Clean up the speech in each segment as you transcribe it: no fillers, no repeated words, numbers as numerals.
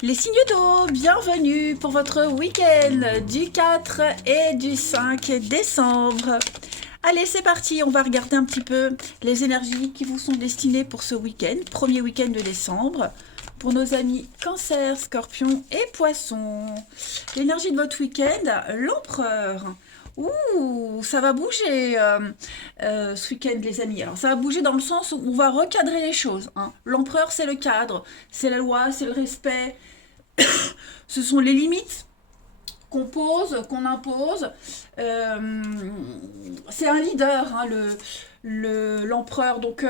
Les signes d'eau, bienvenue pour votre week-end du 4 et du 5 décembre. Allez, c'est parti, on va regarder un petit peu les énergies qui vous sont destinées pour ce week-end, premier week-end de décembre, pour nos amis Cancer, Scorpion et Poisson. L'énergie de votre week-end, l'Empereur. Ouh, ça va bouger ce week-end, les amis. Alors, ça va bouger dans le sens où on va recadrer les choses, hein. L'Empereur, c'est le cadre, c'est la loi, c'est le respect, ce sont les limites qu'on pose, qu'on impose. Euh, c'est un leader, hein, l'empereur. Donc,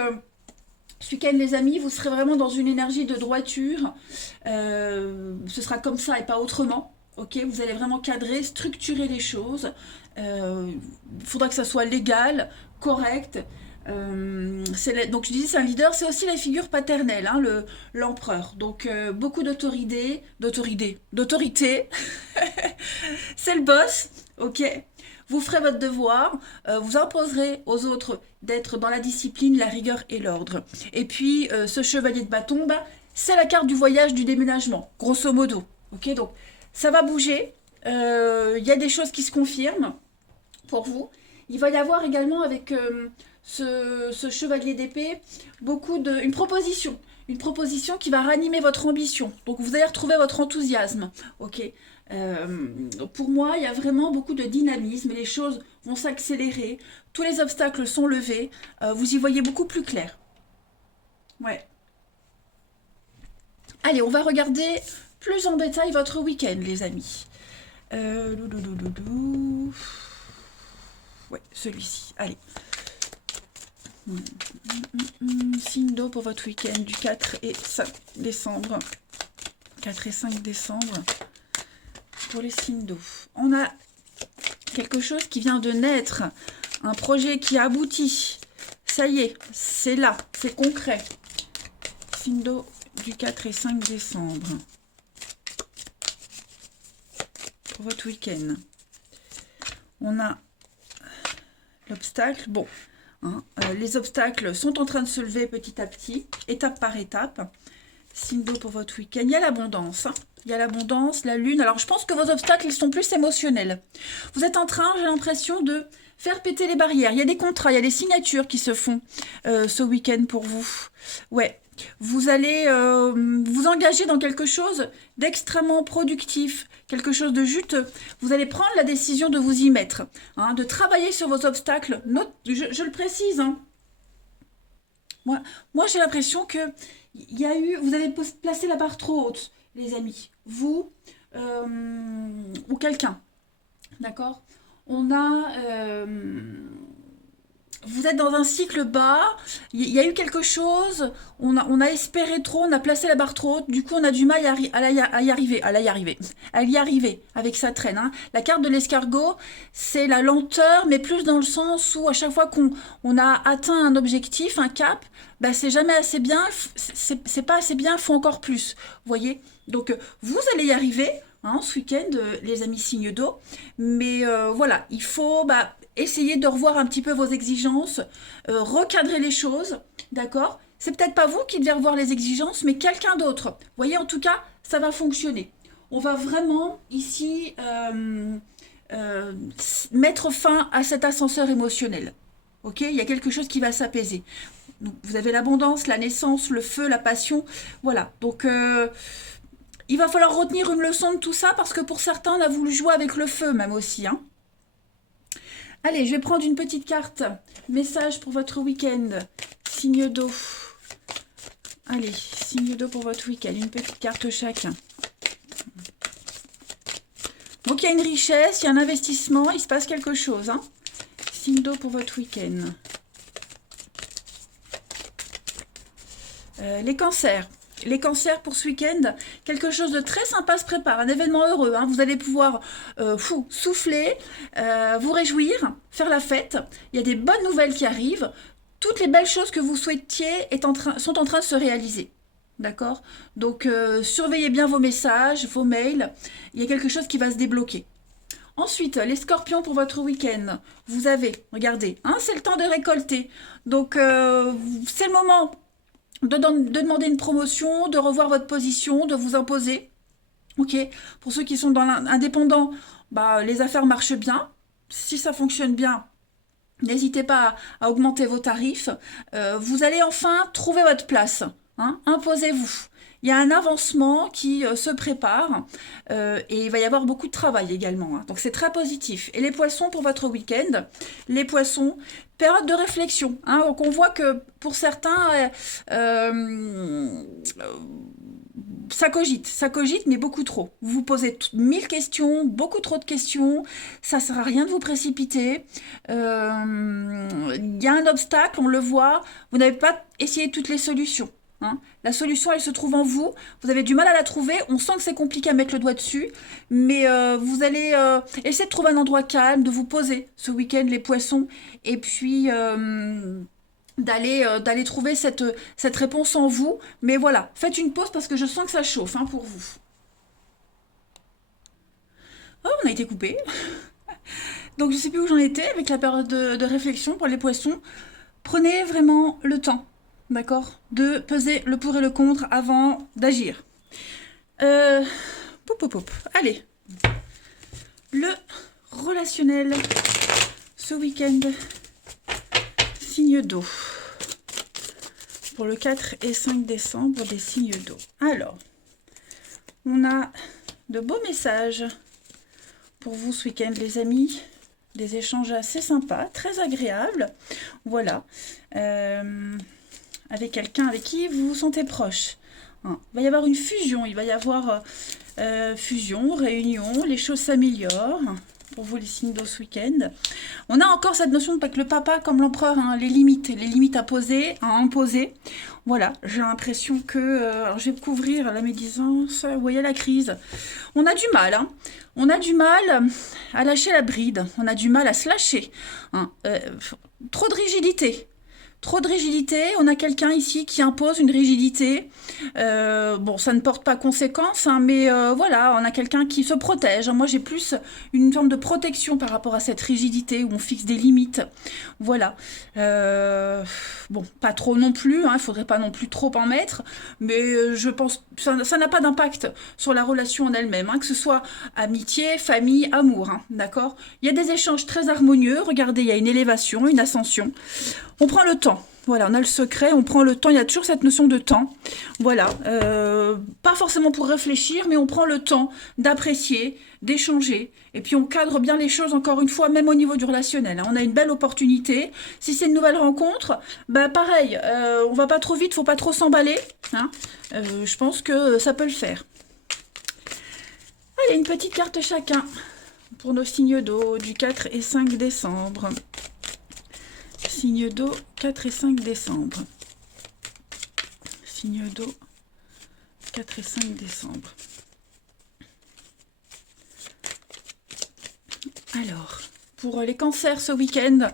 ce week-end, les amis, vous serez vraiment dans une énergie de droiture. Ce sera comme ça et pas autrement. Ok, vous allez vraiment cadrer, structurer les choses. Il faudra que ça soit légal, correct. Donc je disais c'est un leader, c'est aussi la figure paternelle, hein, l'empereur. Donc beaucoup d'autorité. C'est le boss, ok. Vous ferez votre devoir, vous imposerez aux autres d'être dans la discipline, la rigueur et l'ordre. Et puis ce chevalier de bâton, bah, c'est la carte du voyage, du déménagement, grosso modo. Ok, donc ça va bouger. Il y a des choses qui se confirment pour vous. Il va y avoir également avec ce chevalier d'épée une proposition qui va ranimer votre ambition. Donc vous allez retrouver votre enthousiasme. Ok. Pour moi, il y a vraiment beaucoup de dynamisme et les choses vont s'accélérer. Tous les obstacles sont levés. Vous y voyez beaucoup plus clair. Ouais. Allez, on va regarder plus en détail votre week-end, les amis. Ouais, celui-ci. Allez. Signe d'eau pour votre week-end du 4 et 5 décembre. 4 et 5 décembre. Pour les signes d'eau. On a quelque chose qui vient de naître. Un projet qui aboutit. Ça y est, c'est là, c'est concret. Signe d'eau du 4 et 5 décembre. Pour votre week-end. On a l'obstacle. Bon, hein, les obstacles sont en train de se lever petit à petit, étape par étape. Signe d'eau pour votre week-end. Il y a l'abondance. Hein. Il y a l'abondance, la lune. Alors, je pense que vos obstacles, ils sont plus émotionnels. Vous êtes en train, j'ai l'impression, de faire péter les barrières. Il y a des contrats, il y a des signatures qui se font ce week-end pour vous. Ouais. Vous allez vous engager dans quelque chose d'extrêmement productif, quelque chose de juteux. Vous allez prendre la décision de vous y mettre, hein, de travailler sur vos obstacles. Je le précise. Hein. Moi j'ai l'impression que vous avez placé la barre trop haute, les amis. Vous ou quelqu'un, d'accord. Vous êtes dans un cycle bas, il y a eu quelque chose, on a espéré trop, on a placé la barre trop haute, du coup on a du mal à y arriver avec sa traîne. Hein. La carte de l'escargot, c'est la lenteur, mais plus dans le sens où à chaque fois qu'on a atteint un objectif, un cap, bah c'est jamais assez bien, c'est pas assez bien, il faut encore plus, vous voyez. Donc vous allez y arriver, hein, ce week-end, les amis signes d'eau, mais voilà, il faut... essayez de revoir un petit peu vos exigences, recadrer les choses, d'accord. C'est peut-être pas vous qui devez revoir les exigences, mais quelqu'un d'autre. Vous voyez, en tout cas, ça va fonctionner. On va vraiment ici mettre fin à cet ascenseur émotionnel. Ok, il y a quelque chose qui va s'apaiser. Vous avez l'abondance, la naissance, le feu, la passion. Voilà, donc il va falloir retenir une leçon de tout ça parce que pour certains, on a voulu jouer avec le feu même aussi, hein. Allez, je vais prendre une petite carte. Message pour votre week-end. Signe d'eau. Allez, signe d'eau pour votre week-end. Une petite carte chacun. Donc, il y a une richesse, il y a un investissement, il se passe quelque chose. Hein. Signe d'eau pour votre week-end. Les cancers. Les cancers pour ce week-end, quelque chose de très sympa se prépare, un événement heureux. Hein. Vous allez pouvoir souffler, vous réjouir, faire la fête. Il y a des bonnes nouvelles qui arrivent. Toutes les belles choses que vous souhaitiez sont en train de se réaliser. D'accord. Donc, surveillez bien vos messages, vos mails. Il y a quelque chose qui va se débloquer. Ensuite, les scorpions pour votre week-end. Vous avez, regardez, hein, c'est le temps de récolter. Donc, c'est le moment de demander une promotion, de revoir votre position, de vous imposer. Ok, pour ceux qui sont dans l'indépendant, bah, les affaires marchent bien. Si ça fonctionne bien, n'hésitez pas à augmenter vos tarifs. Vous allez enfin trouver votre place. Hein. Imposez-vous. Il y a un avancement qui se prépare et il va y avoir beaucoup de travail également. Hein. Donc c'est très positif. Et les poissons pour votre week-end, les poissons, période de réflexion. Hein. Donc on voit que pour certains, ça cogite, mais beaucoup trop. Vous vous posez 1000 questions, beaucoup trop de questions, ça sert à rien de vous précipiter. Il y a un obstacle, on le voit, vous n'avez pas essayé toutes les solutions. Hein. La solution, elle se trouve en vous. Vous avez du mal à la trouver. On sent que c'est compliqué à mettre le doigt dessus. Mais vous allez essayer de trouver un endroit calme, de vous poser ce week-end, les poissons. Et puis d'aller trouver cette réponse en vous. Mais voilà, faites une pause parce que je sens que ça chauffe hein, pour vous. Oh, on a été coupé. Donc je ne sais plus où j'en étais avec la période de réflexion pour les poissons. Prenez vraiment le temps. D'accord, de peser le pour et le contre avant d'agir. Allez, le relationnel ce week-end, signe d'eau. Pour le 4 et 5 décembre, des signes d'eau. Alors, on a de beaux messages pour vous ce week-end, les amis. Des échanges assez sympas, très agréables. Voilà. Avec quelqu'un avec qui vous vous sentez proche. Hein. Il va y avoir une fusion, il va y avoir fusion, réunion, les choses s'améliorent. Pour vous, les signes d'eau ce week-end. On a encore cette notion de pas que le papa, comme l'empereur, hein, les limites à poser, à imposer. Voilà, j'ai l'impression que... alors je vais couvrir la médisance, vous voyez la crise. On a du mal, hein. On a du mal à lâcher la bride, on a du mal à se lâcher. Hein. Trop de rigidité. Trop de rigidité, on a quelqu'un ici qui impose une rigidité. Bon, ça ne porte pas conséquence, hein, mais voilà, on a quelqu'un qui se protège. Moi, j'ai plus une forme de protection par rapport à cette rigidité où on fixe des limites. Voilà. Bon, pas trop non plus, hein, il ne faudrait pas non plus trop en mettre, mais je pense que ça n'a pas d'impact sur la relation en elle-même, hein, que ce soit amitié, famille, amour, hein, d'accord ? Il y a des échanges très harmonieux, regardez, il y a une élévation, une ascension. On prend le temps. Voilà, on a le secret, on prend le temps. Il y a toujours cette notion de temps. Voilà, pas forcément pour réfléchir, mais on prend le temps d'apprécier, d'échanger. Et puis on cadre bien les choses, encore une fois, même au niveau du relationnel. Hein. On a une belle opportunité. Si c'est une nouvelle rencontre, bah pareil, on va pas trop vite, faut pas trop s'emballer. Hein. Je pense que ça peut le faire. Allez, une petite carte chacun pour nos signes d'eau du 4 et 5 décembre. Signe d'eau, 4 et 5 décembre. Signe d'eau, 4 et 5 décembre. Alors, pour les cancers ce week-end,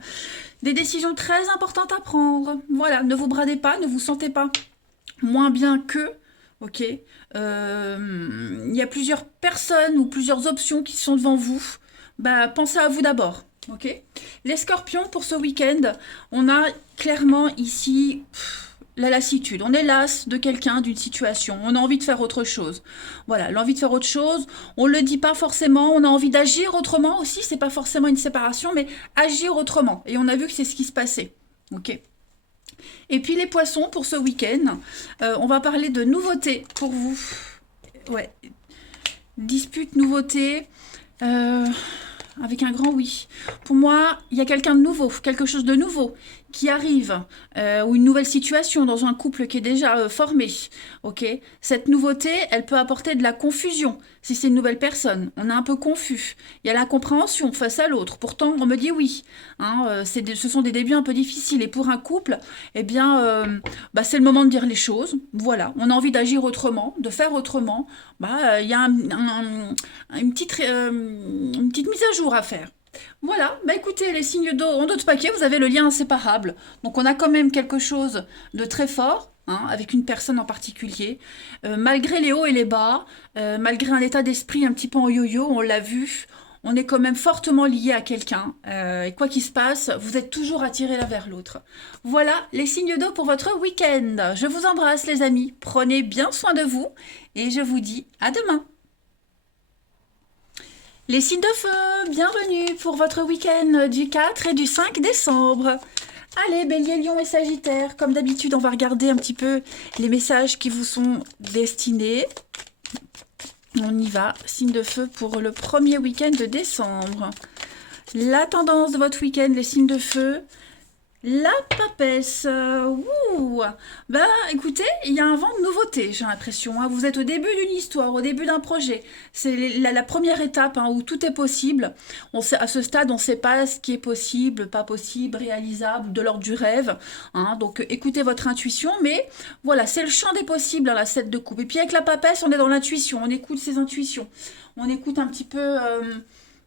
des décisions très importantes à prendre. Voilà, ne vous bradez pas, ne vous sentez pas moins bien que. Ok, il y a plusieurs personnes ou plusieurs options qui sont devant vous. Bah, pensez à vous d'abord. Ok. Les scorpions pour ce week-end, on a clairement ici la lassitude. On est las de quelqu'un, d'une situation. On a envie de faire autre chose. Voilà, l'envie de faire autre chose. On le dit pas forcément. On a envie d'agir autrement aussi. C'est pas forcément une séparation, mais agir autrement. Et on a vu que c'est ce qui se passait. Ok. Et puis les poissons pour ce week-end, on va parler de nouveautés pour vous. Ouais. Dispute, nouveauté. Avec un grand oui. Pour moi, il y a quelqu'un de nouveau, quelque chose de nouveau qui arrive, ou une nouvelle situation dans un couple qui est déjà formé. Ok. Cette nouveauté, elle peut apporter de la confusion. Si c'est une nouvelle personne, on est un peu confus. Il y a l'incompréhension face à l'autre. Pourtant, on me dit oui. Hein, ce sont des débuts un peu difficiles. Et pour un couple, eh bien, c'est le moment de dire les choses. Voilà. On a envie d'agir autrement, de faire autrement. Il y a une petite mise à jour à faire. Voilà, écoutez, les signes d'eau en d'autres paquets, vous avez le lien inséparable. Donc on a quand même quelque chose de très fort, hein, avec une personne en particulier. Malgré les hauts et les bas, malgré un état d'esprit un petit peu en yo-yo, on l'a vu, on est quand même fortement lié à quelqu'un. Et quoi qu'il se passe, vous êtes toujours attirés l'un vers l'autre. Voilà les signes d'eau pour votre week-end. Je vous embrasse les amis, prenez bien soin de vous et je vous dis à demain. Les signes de feu, bienvenue pour votre week-end du 4 et du 5 décembre. Allez, Bélier, Lion et Sagittaire, comme d'habitude, on va regarder un petit peu les messages qui vous sont destinés. On y va, signe de feu pour le premier week-end de décembre. La tendance de votre week-end, les signes de feu. La papesse, ouh. Bah écoutez, il y a un vent de nouveauté, j'ai l'impression, hein. Vous êtes au début d'une histoire, au début d'un projet. C'est la première étape, hein, où tout est possible. À ce stade, on ne sait pas ce qui est possible, pas possible, réalisable, de l'ordre du rêve, hein. Donc écoutez votre intuition, mais voilà, c'est le champ des possibles, hein, la 7 de coupe. Et puis avec la papesse, on est dans l'intuition, on écoute ses intuitions. On écoute un petit peu...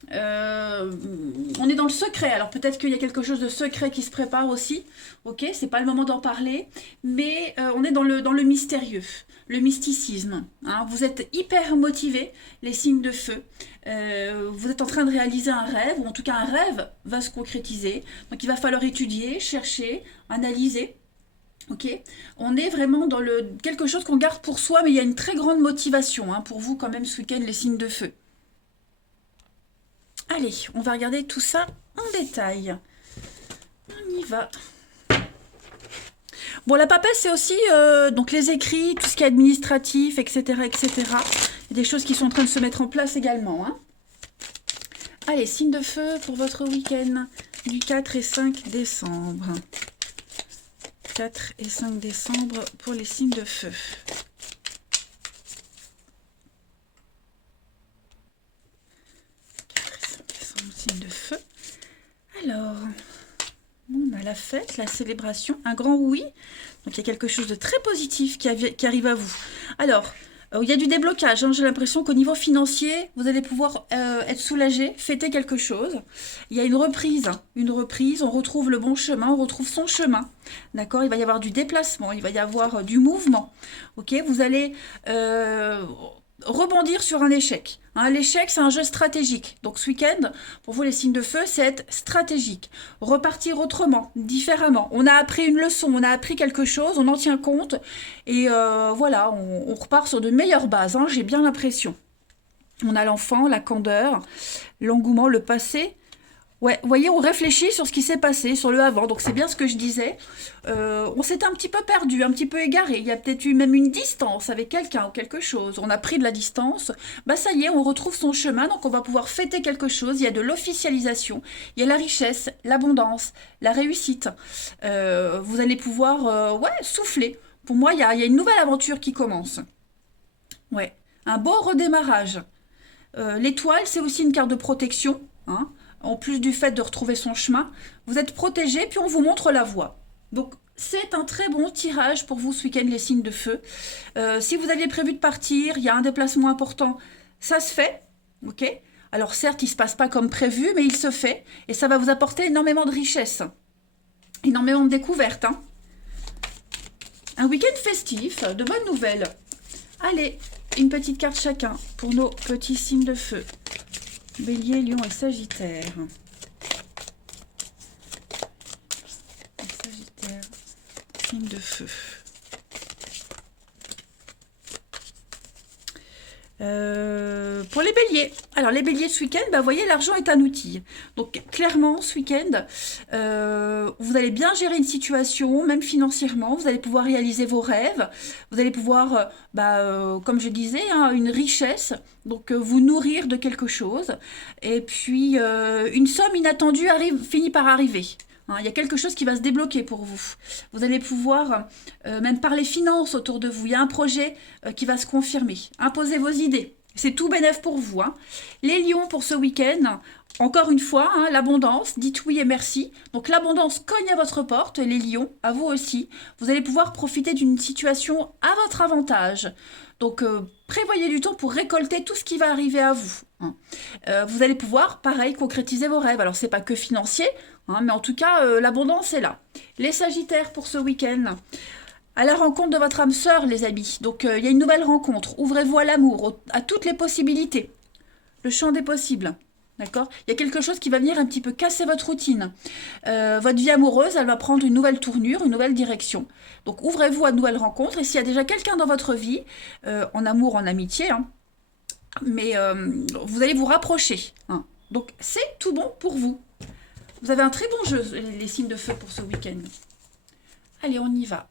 on est dans le secret, alors peut-être qu'il y a quelque chose de secret qui se prépare aussi, ok, c'est pas le moment d'en parler, mais on est dans le mystérieux, le mysticisme, hein. Vous êtes hyper motivés, les signes de feu, vous êtes en train de réaliser un rêve, ou en tout cas un rêve va se concrétiser, donc il va falloir étudier, chercher, analyser. Ok, on est vraiment dans quelque chose qu'on garde pour soi, mais il y a une très grande motivation, hein, pour vous quand même ce week-end, les signes de feu. Allez, on va regarder tout ça en détail. On y va. Bon, la papesse, c'est aussi donc les écrits, tout ce qui est administratif, etc., etc. Il y a des choses qui sont en train de se mettre en place également, hein. Allez, signe de feu pour votre week-end du 4 et 5 décembre. 4 et 5 décembre pour les signes de feu. Signe de feu. Alors, on a la fête, la célébration, un grand oui. Donc il y a quelque chose de très positif qui arrive à vous. Alors, il y a du déblocage, hein. J'ai l'impression qu'au niveau financier, vous allez pouvoir être soulagé, fêter quelque chose. Il y a une reprise, on retrouve le bon chemin, on retrouve son chemin. D'accord, il va y avoir du déplacement, il va y avoir du mouvement. Ok, vous allez... rebondir sur un échec, hein. L'échec, c'est un jeu stratégique. Donc ce week-end, pour vous les signes de feu, c'est être stratégique. Repartir autrement, différemment. On a appris une leçon, on a appris quelque chose, on en tient compte. Et voilà, on repart sur de meilleures bases, hein, j'ai bien l'impression. On a l'enfant, la candeur, l'engouement, le passé. Ouais, vous voyez, on réfléchit sur ce qui s'est passé, sur le avant. Donc c'est bien ce que je disais. On s'était un petit peu perdu, un petit peu égaré. Il y a peut-être eu même une distance avec quelqu'un ou quelque chose. On a pris de la distance. Bah ça y est, on retrouve son chemin. Donc on va pouvoir fêter quelque chose. Il y a de l'officialisation. Il y a la richesse, l'abondance, la réussite. Vous allez pouvoir souffler. Pour moi, il y a une nouvelle aventure qui commence. Ouais, un beau redémarrage. L'étoile, c'est aussi une carte de protection, hein. En plus du fait de retrouver son chemin, vous êtes protégé, puis on vous montre la voie. Donc, c'est un très bon tirage pour vous ce week-end, les signes de feu. Si vous aviez prévu de partir, il y a un déplacement important, ça se fait, ok. Alors certes, il ne se passe pas comme prévu, mais il se fait, et ça va vous apporter énormément de richesse, énormément de découvertes, hein. Un week-end festif, de bonnes nouvelles. Allez, une petite carte chacun pour nos petits signes de feu. Bélier, Lion et Sagittaire. Sagittaire, signe de feu. Pour les béliers. Alors les béliers ce week-end, bah, vous voyez, l'argent est un outil. Donc clairement, ce week-end, vous allez bien gérer une situation, même financièrement. Vous allez pouvoir réaliser vos rêves. Vous allez pouvoir, comme je disais, hein, une richesse. Donc vous nourrir de quelque chose. Et puis, une somme inattendue finit par arriver. Hein, il y a quelque chose qui va se débloquer pour vous. Vous allez pouvoir même parler finances autour de vous. Il y a un projet qui va se confirmer. Imposez vos idées. C'est tout bénef pour vous, hein. Les lions pour ce week-end, encore une fois, hein, l'abondance, dites oui et merci. Donc l'abondance cogne à votre porte, les lions, à vous aussi. Vous allez pouvoir profiter d'une situation à votre avantage. Donc prévoyez du temps pour récolter tout ce qui va arriver à vous, hein. Vous allez pouvoir, pareil, concrétiser vos rêves. Alors c'est pas que financier, hein, mais en tout cas, l'abondance est là. Les sagittaires pour ce week-end. À la rencontre de votre âme sœur, les amis. Donc, il y a une nouvelle rencontre. Ouvrez-vous à l'amour, à toutes les possibilités. Le champ des possibles. D'accord ? Il y a quelque chose qui va venir un petit peu casser votre routine. Votre vie amoureuse, elle va prendre une nouvelle tournure, une nouvelle direction. Donc, ouvrez-vous à de nouvelles rencontres. Et s'il y a déjà quelqu'un dans votre vie, en amour, en amitié, hein, mais vous allez vous rapprocher, hein. Donc, c'est tout bon pour vous. Vous avez un très bon jeu, les signes de feu, pour ce week-end. Allez, on y va.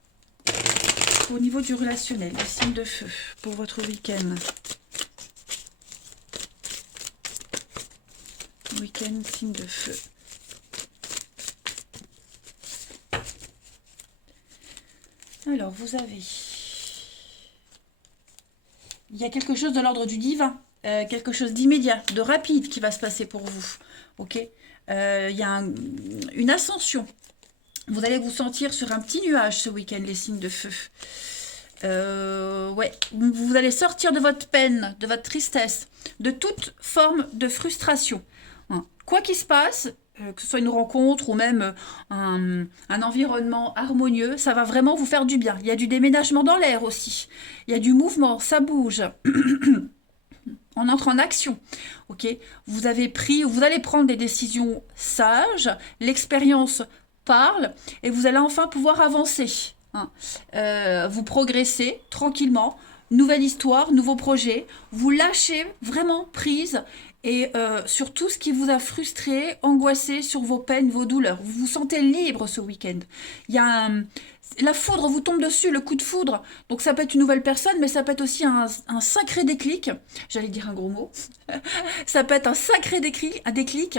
Au niveau du relationnel, les signes de feu pour votre week-end. Week-end, signe de feu. Alors, vous avez... Il y a quelque chose de l'ordre du divin, quelque chose d'immédiat, de rapide qui va se passer pour vous. Ok, il y a une ascension. Vous allez vous sentir sur un petit nuage ce week-end, les signes de feu. Ouais, vous allez sortir de votre peine, de votre tristesse, de toute forme de frustration. Hein. Quoi qu'il se passe, que ce soit une rencontre ou même un environnement harmonieux, ça va vraiment vous faire du bien. Il y a du déménagement dans l'air aussi. Il y a du mouvement, ça bouge. On entre en action, ok? Vous allez prendre des décisions sages, l'expérience parle et vous allez enfin pouvoir avancer, hein. Vous progressez tranquillement, nouvelle histoire, nouveau projet, vous lâchez vraiment prise et sur tout ce qui vous a frustré, angoissé, sur vos peines, vos douleurs. Vous vous sentez libre ce week-end. Il y a la foudre vous tombe dessus, le coup de foudre. Donc ça peut être une nouvelle personne, mais ça peut être aussi un sacré déclic. J'allais dire un gros mot. Ça peut être un sacré déclic.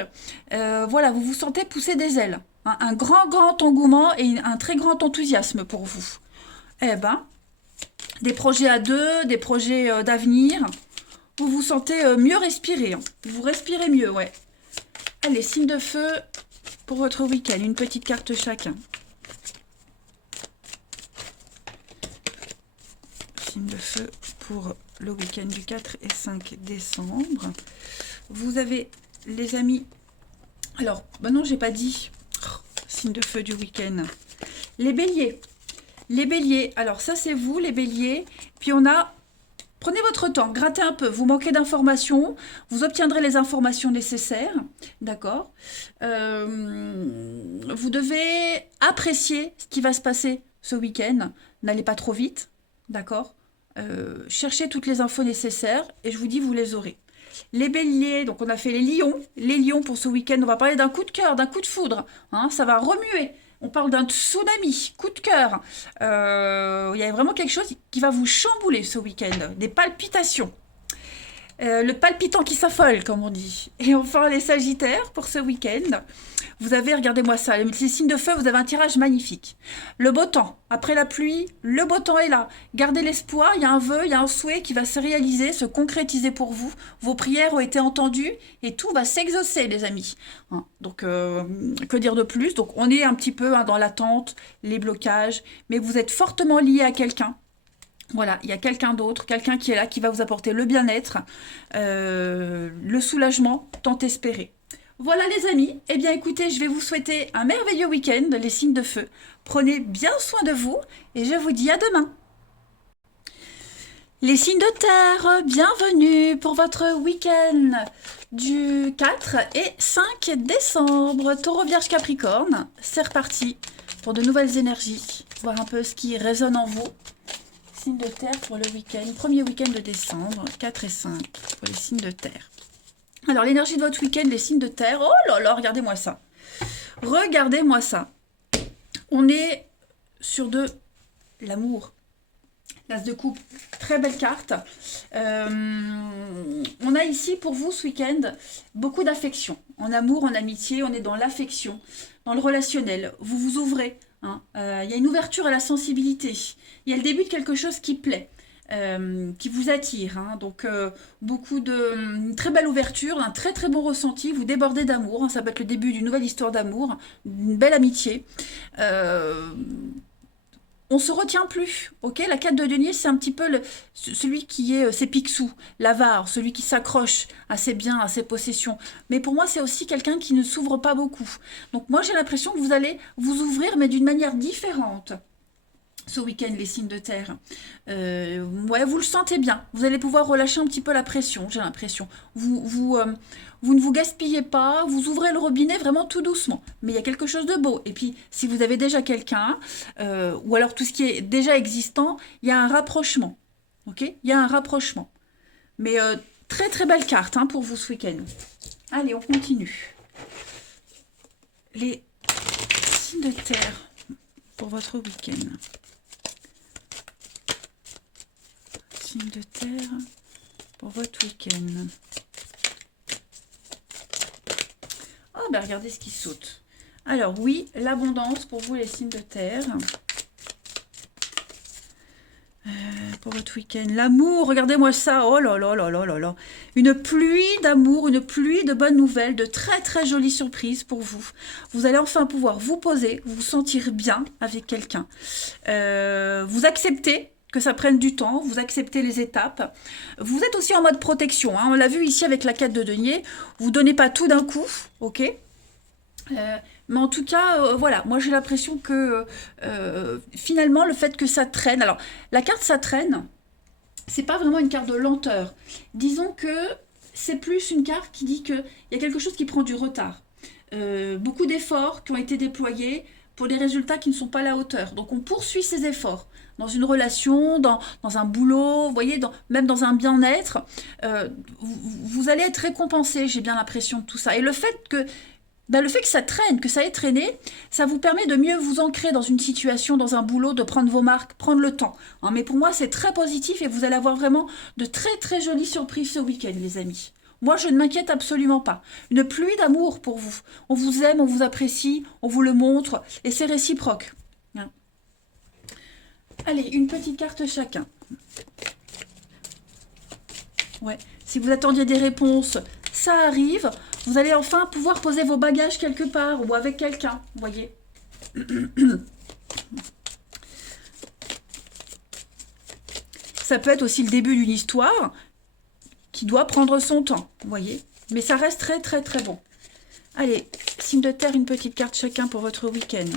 Voilà, vous vous sentez pousser des ailes. Un grand engouement et un très grand enthousiasme pour vous. Eh ben, des projets à deux, des projets d'avenir. Vous vous sentez mieux respirer, hein. Vous respirez mieux, ouais. Allez, signe de feu pour votre week-end. Une petite carte chacun. Signe de feu pour le week-end du 4 et 5 décembre. Vous avez, les amis... Alors, ben non, j'ai pas dit... signe de feu du week-end. Les béliers. Les béliers. Alors, ça, c'est vous, les béliers. Puis, on a... Prenez votre temps, grattez un peu. Vous manquez d'informations, vous obtiendrez les informations nécessaires, d'accord. Vous devez apprécier ce qui va se passer ce week-end. N'allez pas trop vite, d'accord. Cherchez toutes les infos nécessaires et je vous dis, vous les aurez. Les béliers, donc on a fait les lions. Les lions pour ce week-end, on va parler d'un coup de cœur, d'un coup de foudre. Hein, ça va remuer. On parle d'un tsunami, coup de cœur. Il y a vraiment quelque chose qui va vous chambouler ce week-end. Des palpitations. Le palpitant qui s'affole, comme on dit. Et enfin, les sagittaires, pour ce week-end. Vous avez, regardez-moi ça, les signes de feu, vous avez un tirage magnifique. Le beau temps, après la pluie, le beau temps est là. Gardez l'espoir, il y a un vœu, il y a un souhait qui va se réaliser, se concrétiser pour vous. Vos prières ont été entendues et tout va s'exaucer, les amis. Hein, donc, que dire de plus? Donc, on est un petit peu dans l'attente, les blocages, mais vous êtes fortement lié à quelqu'un. Voilà, il y a quelqu'un d'autre, quelqu'un qui est là, qui va vous apporter le bien-être, le soulagement tant espéré. Voilà les amis, eh bien écoutez, je vais vous souhaiter un merveilleux week-end, les signes de feu. Prenez bien soin de vous et je vous dis à demain. Les signes de terre, bienvenue pour votre week-end du 4 et 5 décembre. Taureau, Vierge, Capricorne, c'est reparti pour de nouvelles énergies, voir un peu ce qui résonne en vous. Signes de terre pour le week-end, premier week-end de décembre, 4 et 5 pour les signes de terre. Alors, l'énergie de votre week-end, les signes de terre, oh là là, regardez-moi ça. Regardez-moi ça. On est sur de l'amour. L'As de coupe, très belle carte. On a ici pour vous ce week-end beaucoup d'affection. En amour, en amitié, on est dans l'affection, dans le relationnel. Vous vous ouvrez. Hein. Y a une ouverture à la sensibilité. Il y a le début de quelque chose qui plaît. Qui vous attire, hein. Donc beaucoup une très belle ouverture, un très très bon ressenti, vous débordez d'amour, hein. Ça peut être le début d'une nouvelle histoire d'amour, d'une belle amitié. On se retient plus, ok? La carte de denier, c'est un petit peu celui qui est ses picsou, l'avare, celui qui s'accroche à ses biens, à ses possessions. Mais pour moi, c'est aussi quelqu'un qui ne s'ouvre pas beaucoup. Donc moi, j'ai l'impression que vous allez vous ouvrir, mais d'une manière différente. Ce week-end, les signes de terre. Ouais, vous le sentez bien. Vous allez pouvoir relâcher un petit peu la pression, j'ai l'impression. Vous ne vous gaspillez pas, vous ouvrez le robinet vraiment tout doucement. Mais il y a quelque chose de beau. Et puis, si vous avez déjà quelqu'un, ou alors tout ce qui est déjà existant, il y a un rapprochement. Ok? Il y a un rapprochement. Mais Très très belle carte hein, pour vous ce week-end. Allez, on continue. Les signes de terre pour votre week-end. Signes de terre pour votre week-end. Oh, ben regardez ce qui saute. Alors oui, l'abondance pour vous les signes de terre. Pour votre week-end. L'amour, regardez-moi ça. Oh là là là là là là. Une pluie d'amour, une pluie de bonnes nouvelles, de très très jolies surprises pour vous. Vous allez enfin pouvoir vous poser, vous sentir bien avec quelqu'un. Vous acceptez que ça prenne du temps, vous acceptez les étapes. Vous êtes aussi en mode protection. Hein. On l'a vu ici avec la 4 de denier. Vous ne donnez pas tout d'un coup, ok ? Mais en tout cas, voilà, moi j'ai l'impression que finalement le fait que ça traîne, alors la carte ça traîne, c'est pas vraiment une carte de lenteur. Disons que c'est plus une carte qui dit qu'il y a quelque chose qui prend du retard. Beaucoup d'efforts qui ont été déployés pour des résultats qui ne sont pas à la hauteur. Donc on poursuit ces efforts dans une relation, dans un boulot, vous voyez, même dans un bien-être. Vous allez être récompensé, j'ai bien l'impression de tout ça. Et le fait que ça traîne, que ça ait traîné, ça vous permet de mieux vous ancrer dans une situation, dans un boulot, de prendre vos marques, prendre le temps. Hein, mais pour moi, c'est très positif et vous allez avoir vraiment de très très jolies surprises ce week-end, les amis. Moi, je ne m'inquiète absolument pas. Une pluie d'amour pour vous. On vous aime, on vous apprécie, on vous le montre et c'est réciproque. Hein. Allez, une petite carte chacun. Ouais. Si vous attendiez des réponses, ça arrive. Vous allez enfin pouvoir poser vos bagages quelque part ou avec quelqu'un, vous voyez. Ça peut être aussi le début d'une histoire qui doit prendre son temps, vous voyez. Mais ça reste très très très bon. Allez, signe de terre, une petite carte chacun pour votre week-end.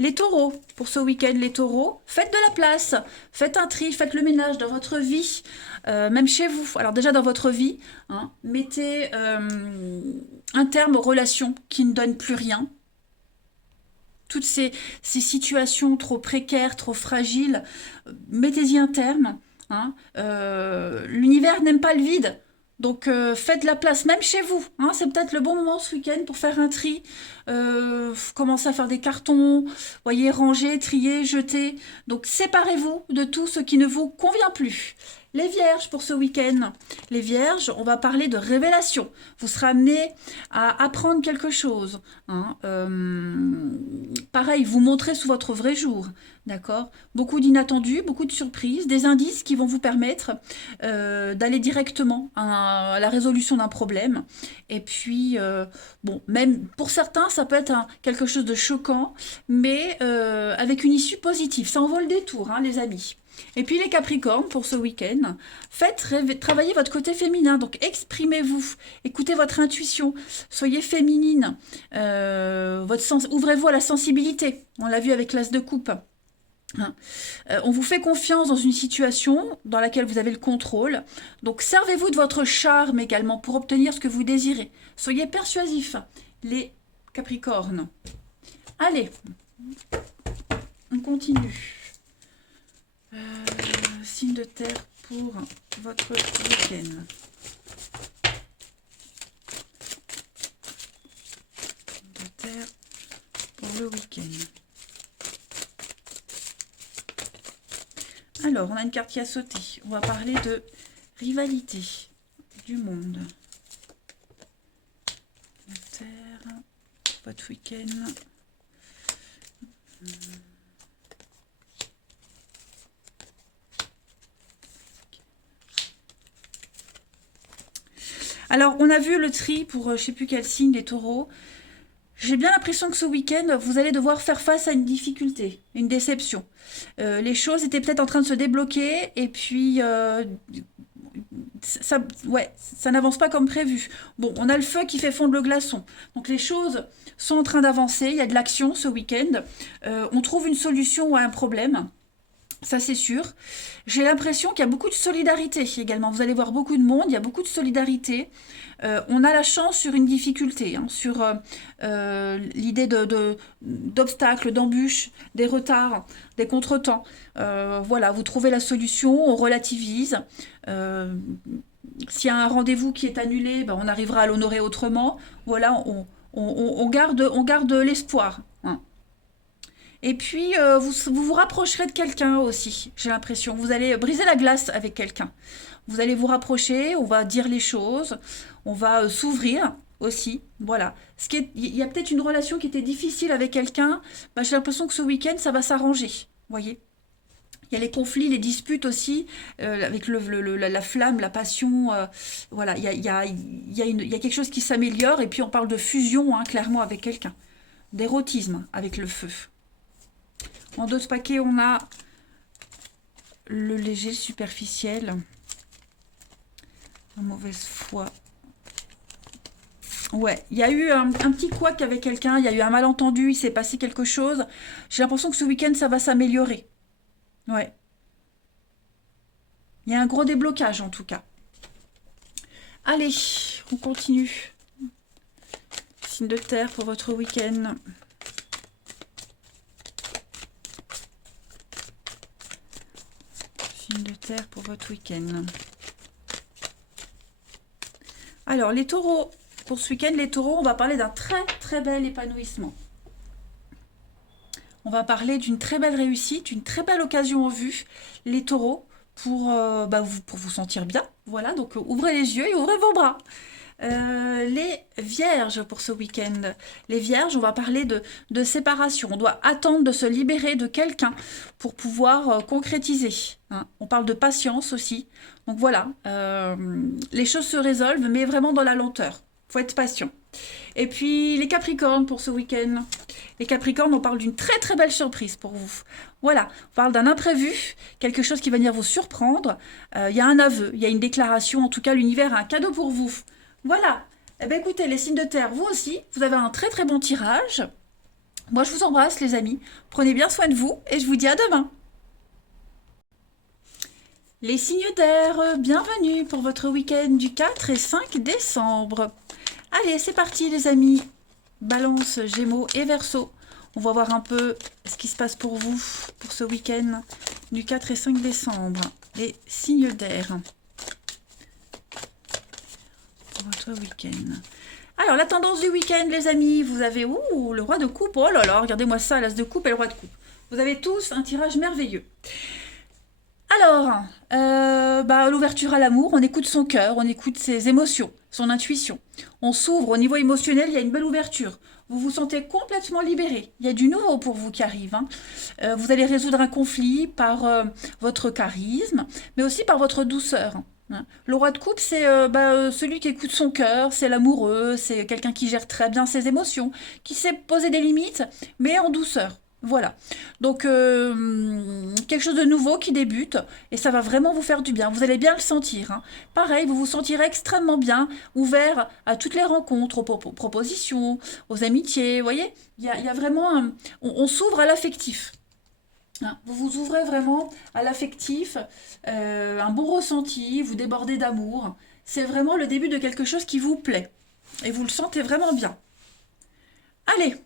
Les taureaux, pour ce week-end, les taureaux, faites de la place, faites un tri, faites le ménage dans votre vie, même chez vous. Alors déjà dans votre vie, hein, mettez un terme aux relations qui ne donnent plus rien. Toutes ces situations trop précaires, trop fragiles, mettez-y un terme. Hein. L'univers n'aime pas le vide. Donc faites de la place, même chez vous. Hein, c'est peut-être le bon moment ce week-end pour faire un tri. Commencez à faire des cartons, voyez, ranger, trier, jeter. Donc séparez-vous de tout ce qui ne vous convient plus. Les vierges pour ce week-end. Les vierges, on va parler de révélation. Vous serez amenés à apprendre quelque chose. Hein. Pareil, vous montrez sous votre vrai jour. D'accord ? Beaucoup d'inattendus, beaucoup de surprises, des indices qui vont vous permettre d'aller directement à la résolution d'un problème. Et puis, bon, même pour certains, ça peut être quelque chose de choquant, mais avec une issue positive. Ça en vaut le détour, hein, les amis. Et puis les Capricornes, pour ce week-end, faites travailler votre côté féminin, donc exprimez-vous, écoutez votre intuition, soyez féminine, ouvrez-vous à la sensibilité, on l'a vu avec l'As de coupe. Hein. On vous fait confiance dans une situation dans laquelle vous avez le contrôle, donc servez-vous de votre charme également pour obtenir ce que vous désirez. Soyez persuasifs, les Capricornes. Allez, on continue. Signe de terre pour votre week-end. Signe de terre pour le week-end. Alors, on a une carte qui a sauté. On va parler de rivalité du monde. Signe de terre, votre week-end. Alors, on a vu le tri pour je ne sais plus quel signe, les taureaux. J'ai bien l'impression que ce week-end, vous allez devoir faire face à une difficulté, une déception. Les choses étaient peut-être en train de se débloquer et puis ça n'avance pas comme prévu. Bon, on a le feu qui fait fondre le glaçon. Donc les choses sont en train d'avancer, il y a de l'action ce week-end. On trouve une solution à un problème. Ça, c'est sûr. J'ai l'impression qu'il y a beaucoup de solidarité également. Vous allez voir beaucoup de monde, il y a beaucoup de solidarité. On a la chance sur une difficulté, hein, sur l'idée d'obstacles, d'embûches, des retards, des contretemps. Voilà, vous trouvez la solution, on relativise. Euh, S'il y a un rendez-vous qui est annulé, ben, on arrivera à l'honorer autrement. Voilà, on garde l'espoir, hein. Et puis, vous rapprocherez de quelqu'un aussi, j'ai l'impression. Vous allez briser la glace avec quelqu'un. Vous allez vous rapprocher, on va dire les choses, on va s'ouvrir aussi. Voilà. Il y a peut-être une relation qui était difficile avec quelqu'un. Bah, j'ai l'impression que ce week-end, ça va s'arranger. Vous voyez? Il y a les conflits, les disputes aussi, avec la flamme, la passion. Voilà, il y a quelque chose qui s'améliore. Et puis, on parle de fusion, hein, clairement, avec quelqu'un. D'érotisme avec le feu. En deux paquets, on a le léger superficiel. La mauvaise foi. Ouais, il y a eu un petit couac avec quelqu'un, il y a eu un malentendu, il s'est passé quelque chose. J'ai l'impression que ce week-end, ça va s'améliorer. Ouais, il y a un gros déblocage en tout cas. Allez, on continue. Signe de terre pour votre week-end. Signe de terre pour votre week-end. Alors, les taureaux, pour ce week-end, les taureaux, on va parler d'un très très bel épanouissement. On va parler d'une très belle réussite, une très belle occasion en vue, les taureaux, pour vous sentir bien. Voilà, donc ouvrez les yeux et ouvrez vos bras. Les vierges pour ce week-end. Les vierges, on va parler de séparation. On doit attendre de se libérer de quelqu'un pour pouvoir concrétiser, hein. On parle de patience aussi. Donc voilà, les choses se résolvent, mais vraiment dans la lenteur. Faut être patient. Et puis les capricornes pour ce week-end. Les capricornes, on parle d'une très très belle surprise pour vous. Voilà, on parle d'un imprévu, quelque chose qui va venir vous surprendre. Il y a un aveu, il y a une déclaration, en tout cas l'univers a un cadeau pour vous. Voilà. Eh bien, écoutez, les signes de terre, vous aussi, vous avez un très très bon tirage. Moi, je vous embrasse, les amis. Prenez bien soin de vous et je vous dis à demain. Les signes d'air, bienvenue pour votre week-end du 4 et 5 décembre. Allez, c'est parti, les amis. Balance, Gémeaux et Verseau. On va voir un peu ce qui se passe pour vous pour ce week-end du 4 et 5 décembre. Les signes d'air. Votre week-end. Alors, la tendance du week-end, les amis, vous avez le roi de coupe. Oh là là, regardez-moi ça, l'as de coupe et le roi de coupe. Vous avez tous un tirage merveilleux. Alors, l'ouverture à l'amour, on écoute son cœur, on écoute ses émotions, son intuition. On s'ouvre au niveau émotionnel, il y a une belle ouverture. Vous vous sentez complètement libéré. Il y a du nouveau pour vous qui arrive, hein. Vous allez résoudre un conflit par votre charisme, mais aussi par votre douceur, hein. Le roi de coupe, c'est celui qui écoute son cœur, c'est l'amoureux, c'est quelqu'un qui gère très bien ses émotions, qui sait poser des limites, mais en douceur. Voilà. Donc, quelque chose de nouveau qui débute, et ça va vraiment vous faire du bien. Vous allez bien le sentir, hein. Pareil, vous vous sentirez extrêmement bien, ouvert à toutes les rencontres, aux propositions, aux amitiés. Vous voyez, il y a vraiment on s'ouvre à l'affectif, hein. Vous vous ouvrez vraiment à l'affectif, un bon ressenti, vous débordez d'amour. C'est vraiment le début de quelque chose qui vous plaît. Et vous le sentez vraiment bien. Allez,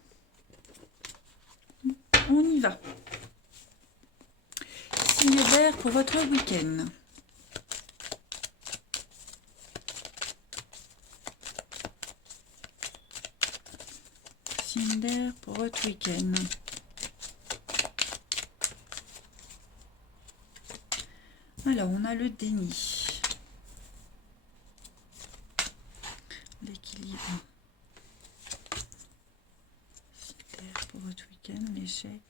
on y va. Signe vert pour votre week-end. Signe d'air pour votre week-end. Alors, on a le déni. L'équilibre. Pour votre week-end, l'échec.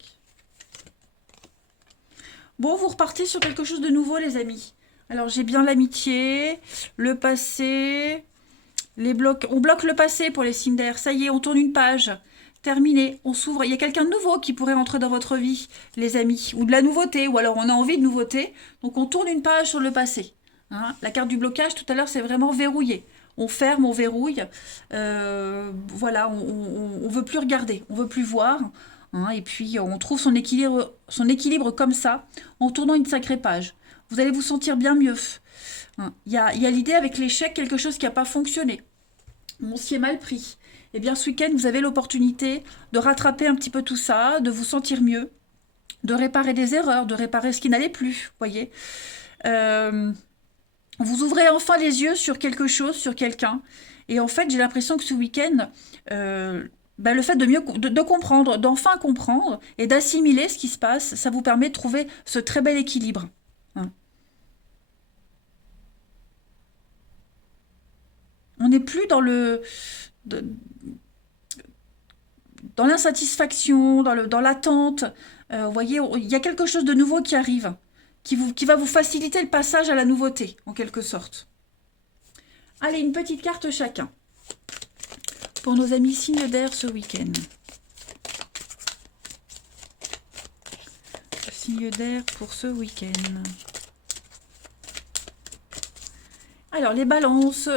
Bon, vous repartez sur quelque chose de nouveau, les amis. Alors, j'ai bien l'amitié, le passé, les blocs. On bloque le passé pour les signes d'air. Ça y est, on tourne une page. Terminé, on s'ouvre. Il y a quelqu'un de nouveau qui pourrait entrer dans votre vie, les amis. Ou de la nouveauté, ou alors on a envie de nouveauté. Donc, on tourne une page sur le passé, hein. La carte du blocage, tout à l'heure, c'est vraiment verrouillé. On ferme, on verrouille. Voilà, on veut plus regarder, on veut plus voir. hein, et puis on trouve son équilibre comme ça, en tournant une sacrée page. Vous allez vous sentir bien mieux. Hein. Il y a l'idée avec l'échec, quelque chose qui n'a pas fonctionné. On s'y est mal pris. Eh bien, ce week-end, vous avez l'opportunité de rattraper un petit peu tout ça, de vous sentir mieux, de réparer des erreurs, de réparer ce qui n'allait plus, voyez. Vous ouvrez enfin les yeux sur quelque chose, sur quelqu'un. Et en fait, j'ai l'impression que ce week-end, le fait de comprendre, d'enfin comprendre et d'assimiler ce qui se passe, ça vous permet de trouver ce très bel équilibre. Hein. On n'est plus dans l'insatisfaction, dans l'attente. Vous voyez, il y a quelque chose de nouveau qui arrive, qui va vous faciliter le passage à la nouveauté, en quelque sorte. Allez, une petite carte chacun. Pour nos amis signes d'air ce week-end. Signe d'air pour ce week-end. Alors, les balances.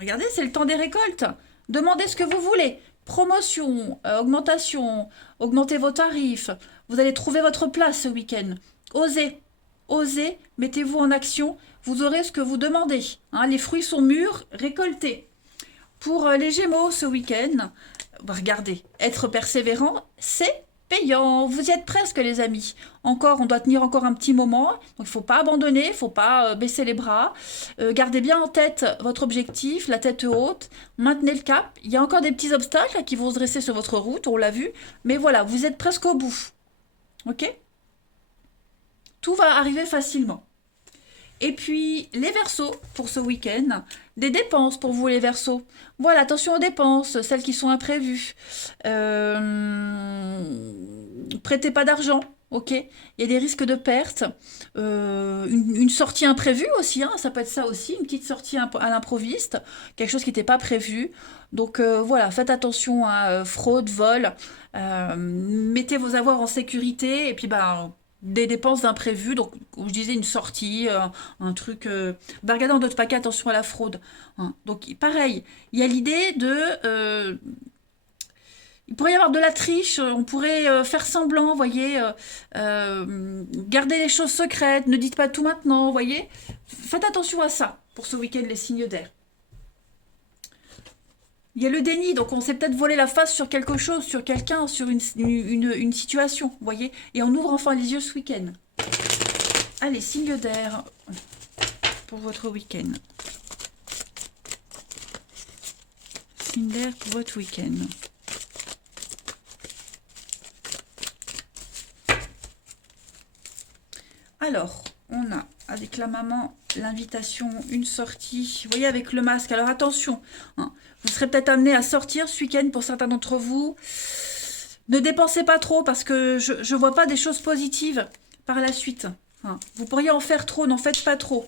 Regardez, c'est le temps des récoltes. Demandez ce que vous voulez. Promotion, augmentation, augmentez vos tarifs. Vous allez trouver votre place ce week-end. Osez, osez, mettez-vous en action. Vous aurez ce que vous demandez. Hein, les fruits sont mûrs, récoltés. Pour les Gémeaux ce week-end, regardez, être persévérant, c'est payant. Vous y êtes presque, les amis. Encore, on doit tenir encore un petit moment. Donc, il ne faut pas abandonner, il ne faut pas baisser les bras. Gardez bien en tête votre objectif, la tête haute. Maintenez le cap. Il y a encore des petits obstacles qui vont se dresser sur votre route, on l'a vu. Mais voilà, vous êtes presque au bout. OK? Tout va arriver facilement. Et puis, les Verseaux, pour ce week-end, des dépenses pour vous, les Verseaux. Voilà, attention aux dépenses, celles qui sont imprévues. Prêtez pas d'argent, ok? Il y a des risques de perte. Une sortie imprévue aussi, hein, ça peut être ça aussi, une petite sortie à l'improviste, quelque chose qui n'était pas prévu. Donc voilà, faites attention à fraude, vol. Mettez vos avoirs en sécurité et puis des dépenses d'imprévus, donc je disais une sortie, un truc. Regardez dans d'autres paquets, attention à la fraude. Hein. Donc pareil, il y a l'idée de. Il pourrait y avoir de la triche, on pourrait faire semblant, voyez, garder les choses secrètes, ne dites pas tout maintenant, voyez. Faites attention à ça pour ce week-end, les signes d'air. Il y a le déni, donc on s'est peut-être volé la face sur quelque chose, sur quelqu'un, sur une situation, vous voyez. Et on ouvre enfin les yeux ce week-end. Allez, signe d'air pour votre week-end. Signe d'air pour votre week-end. Alors, on a avec la maman l'invitation, une sortie, vous voyez, avec le masque. Alors attention, hein, vous serez peut-être amené à sortir ce week-end pour certains d'entre vous. Ne dépensez pas trop parce que je ne vois pas des choses positives par la suite. Hein. Vous pourriez en faire trop, n'en faites pas trop.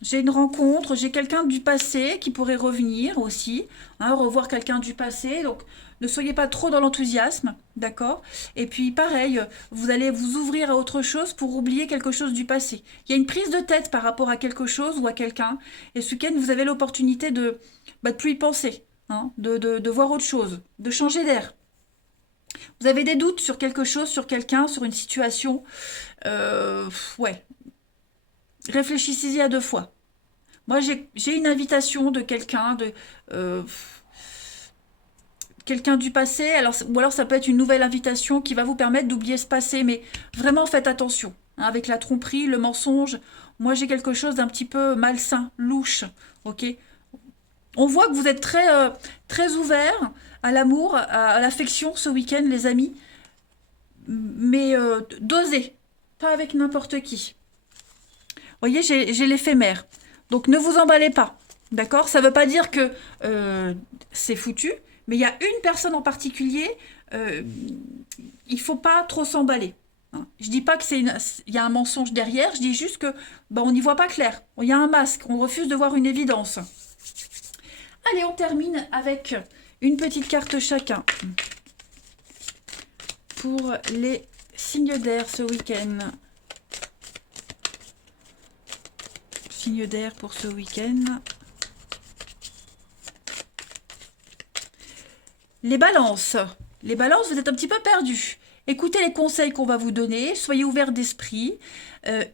J'ai une rencontre, j'ai quelqu'un du passé qui pourrait revenir aussi, hein, revoir quelqu'un du passé, donc ne soyez pas trop dans l'enthousiasme, d'accord? Et puis pareil, vous allez vous ouvrir à autre chose pour oublier quelque chose du passé. Il y a une prise de tête par rapport à quelque chose ou à quelqu'un, et ce week-end, vous avez l'opportunité de plus y penser, hein, de voir autre chose, de changer d'air. Vous avez des doutes sur quelque chose, sur quelqu'un, sur une situation, ouais. Réfléchissez-y à deux fois. Moi, j'ai une invitation de quelqu'un, quelqu'un du passé, ou alors ça peut être une nouvelle invitation qui va vous permettre d'oublier ce passé, mais vraiment faites attention. Hein, avec la tromperie, le mensonge, moi j'ai quelque chose d'un petit peu malsain, louche, ok? On voit que vous êtes très ouvert à l'amour, à l'affection ce week-end, les amis, mais dosez, pas avec n'importe qui. Vous voyez, j'ai l'éphémère. Donc ne vous emballez pas. D'accord? Ça ne veut pas dire que c'est foutu, mais il y a une personne en particulier, il ne faut pas trop s'emballer. Hein. Je ne dis pas qu'il y a un mensonge derrière, je dis juste que on n'y voit pas clair. Il y a un masque, on refuse de voir une évidence. Allez, on termine avec une petite carte chacun pour les signes d'air ce week-end. Signe d'air pour ce week-end. Les balances. Les balances, vous êtes un petit peu perdus. Écoutez les conseils qu'on va vous donner, soyez ouverts d'esprit,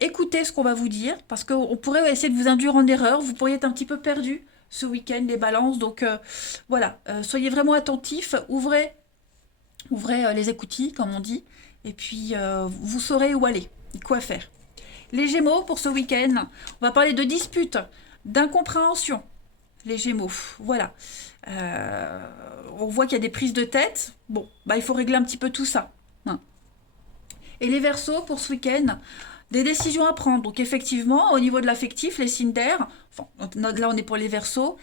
écoutez ce qu'on va vous dire, parce qu'on pourrait essayer de vous induire en erreur, vous pourriez être un petit peu perdu ce week-end, les balances. Donc voilà, soyez vraiment attentifs, ouvrez les écoutilles, comme on dit, et puis vous saurez où aller, quoi faire. Les Gémeaux, pour ce week-end, on va parler de disputes, d'incompréhension. Les Gémeaux, voilà. On voit qu'il y a des prises de tête. Bon, bah, il faut régler un petit peu tout ça, hein. Et les Verseaux, pour ce week-end, des décisions à prendre. Donc effectivement, au niveau de l'affectif, les signes d'air, enfin, là on est pour les Verseaux,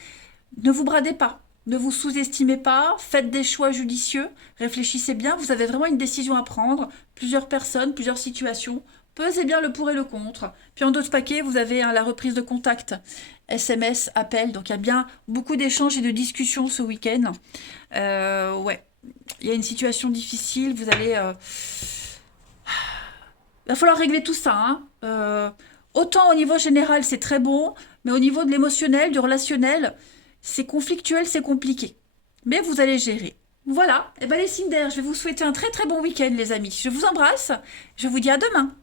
ne vous bradez pas. Ne vous sous-estimez pas, faites des choix judicieux, réfléchissez bien, vous avez vraiment une décision à prendre, plusieurs personnes, plusieurs situations, pesez bien le pour et le contre. Puis en d'autres paquets, vous avez la reprise de contact, SMS, appel, donc il y a bien beaucoup d'échanges et de discussions ce week-end. Ouais, il y a une situation difficile, vous allez... Il va falloir régler tout ça, hein. Autant au niveau général, c'est très bon, mais au niveau de l'émotionnel, du relationnel, c'est conflictuel, c'est compliqué. Mais vous allez gérer. Voilà, et ben les signes d'air, je vais vous souhaiter un très très bon week-end les amis. Je vous embrasse, je vous dis à demain.